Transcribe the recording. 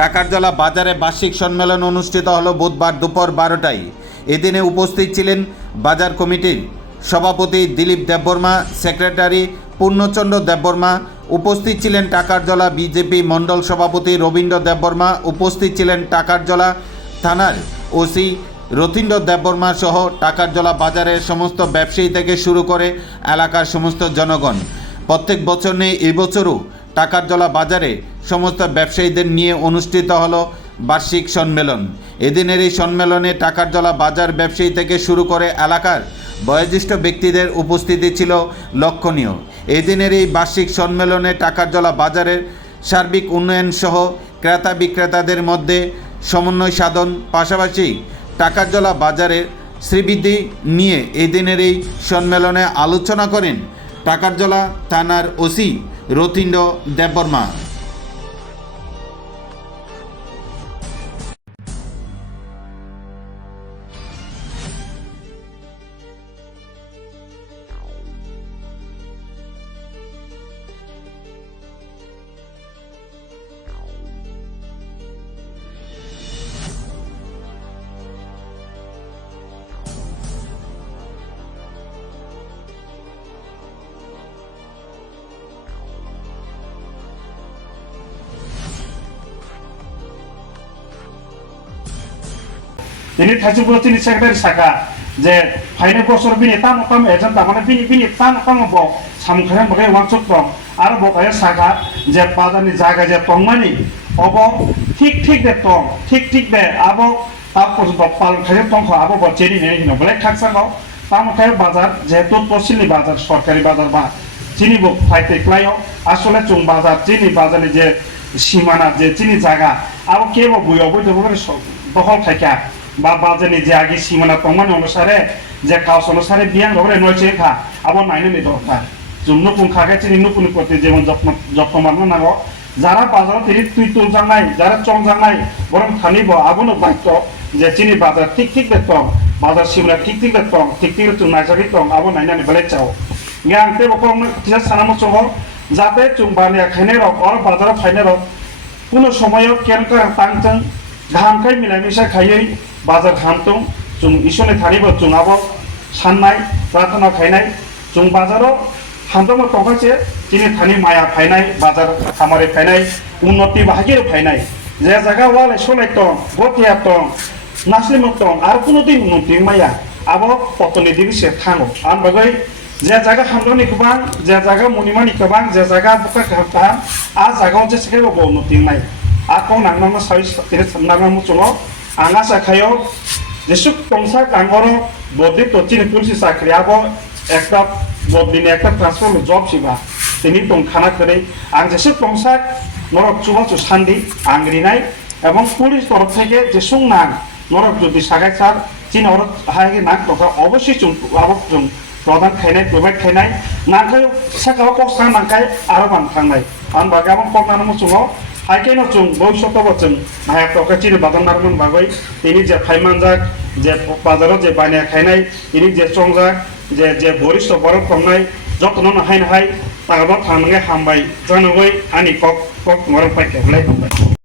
টাকারজলা বাজারে বার্ষিক সম্মেলন অনুষ্ঠিত হলো বুধবার দুপুর বারোটায়। এদিনে উপস্থিত ছিলেন বাজার কমিটির সভাপতি দিলীপ দেববর্মা, সেক্রেটারি পূর্ণচন্দ্র দেববর্মা, উপস্থিত ছিলেন টাকারজলা বিজেপি মণ্ডল সভাপতি রবীন্দ্র দেববর্মা, উপস্থিত ছিলেন টাকারজলা থানার ওসি রথীন্দ্র দেববর্মা সহ টাকারজলা বাজারের সমস্ত ব্যবসায়ী থেকে শুরু করে এলাকার সমস্ত জনগণ। প্রত্যেক বছর নেই এবছরও টাকারজলা বাজারে সমস্ত ব্যবসায়ীদের নিয়ে অনুষ্ঠিত হলো বার্ষিক সম্মেলন। এদিনের এই সম্মেলনে টাকারজলা বাজার ব্যবসায়ী থেকে শুরু করে এলাকার বয়োজ্যেষ্ঠ ব্যক্তিদের উপস্থিতি ছিল লক্ষণীয়। এদিনের এই বার্ষিক সম্মেলনে টাকারজলা বাজারের সার্বিক উন্নয়ন সহ ক্রেতা বিক্রেতাদের মধ্যে সমন্বয় সাধন, পাশাপাশি টাকারজলা বাজারের শ্রীবৃদ্ধি নিয়ে এদিনের এই সম্মেলনে আলোচনা করেন টাকারজলা থানার ওসি রথীন্দ্র দেববর্মা। তিনি থাইসুপুর তিনি সেক্রেটারি শাখা যে ফাইনে বছর বিনি তাম তাম এজন তামানে বিনি বিনি তাম তাম ব সামখানে বকে ওয়ানসুক দं আর বকায় শাখা যে বাজারনি জায়গা যে তংমানি অব ঠিক ঠিক দে তং ঠিক ঠিক দে। আবো তাপ পর্যন্ত পালন খাইয়ে তং আবো বচেনি নেই হিনো বলে খাকসাঙ্গাও তাম খাই বাজার যেহেতু তহসিলনি বাজার সরকারি বাজার বা চিনি ফাইতে ক্লাইও আসলে চুং বাজার চিনি বাজারে যে সীমানা, যে চিনি জায়গা আবো কেবো বই অবৈধ দখল খাইকা। বা বাজেনি যে আগে সীমানা প্রমাণ অনুসারে যে কাজ অনুসারে বিয়ান ঘরে নয় চেয়ে খা, আবার নাইনে মেয়ে খা। জন্য কোন খাকে চিনি নুকুন করতে যেমন যত্ন যত্ন মানো না যারা বাজার তিনি তুই তুল জানাই যারা চং জানাই বরং খানিব আগুনও বাক্য যে চিনি বাজার ঠিক ঠিক দেখতাম বাজার সীমানা ঠিক ঠিক দেখতাম ঠিক ঠিক চুন নাই সাকি তং আবার নাইনানি বেলে চাও। জ্ঞান তে বকম কিসা সানামো চহ যাতে চুম্বানিয়া খাইনে রক, অর বাজার ফাইনে রক। কোনো সময়ও কেন তাংচাং ঘামকাই মিলামিশা খাইয়েই। বাজার হামতং চুং ইসনে থারিব চুং আব, সান্নাই, প্রার্থনা খাইনাই চুং বাজারও হামতম তংখাইছে চিনি থানি মায়া ফাইনাই বাজার খামারে ফাইনাই উন্নতি বাহাগির ফাইনাই যে জায়গা ওয়ালে সোলাই টং, গতিয়া টং, নাসলিম টং, আর কোনোদিন উন্নতি মায়া। আব পতনি দিবি সে থাঙো। আর বাগৈ, যে জায়গা হামদনি কবাং যে জায়গা মনিমানি কবাং যে জায়গা বুকা কাম আর জায়গা যে সেখানে উন্নতি নাই। আর কম নাংনাম সাই সামনাম চলো আঙা sakhayo jesuk tongsa kangoro বদলি tochin পুলিশ sakriabo ekta একটা বদলি একটা ট্রান্সফর্ম জব সিবা তিনি টংখানা করে আং যেসব টংসাক নরক চুবা চুসান্দি আংরিনাই এবং পুলিশ তরফ থেকে যে সুংনাং নরক যদি সাগাই সার চীন অরত হায়গে নাক তথা অবশ্যই চুন আবক চুন প্রধান খাইনাই প্রভাইড খাইনাই নাকাই সাকাও কষ্টাং নাকায় আরও মান থাংনাই আন বাগে এবং হাইকেনো চুং ভবিষ্যত বচন ভাইয়া প্রকাচির বাদন নারমন বাগৈ। ইনি যে ফাইমানজাক যে বাজারত যে বানিয়া খাইনাই ইনি যে চংজাক যে যে বরিষ্ঠ বরফ কমনাই যত্ন হাইন হাই তাগাবা থানাঙ্গে হামবাই জানগৈ আনি কক কক মরম পাইকে হলাই হামবাই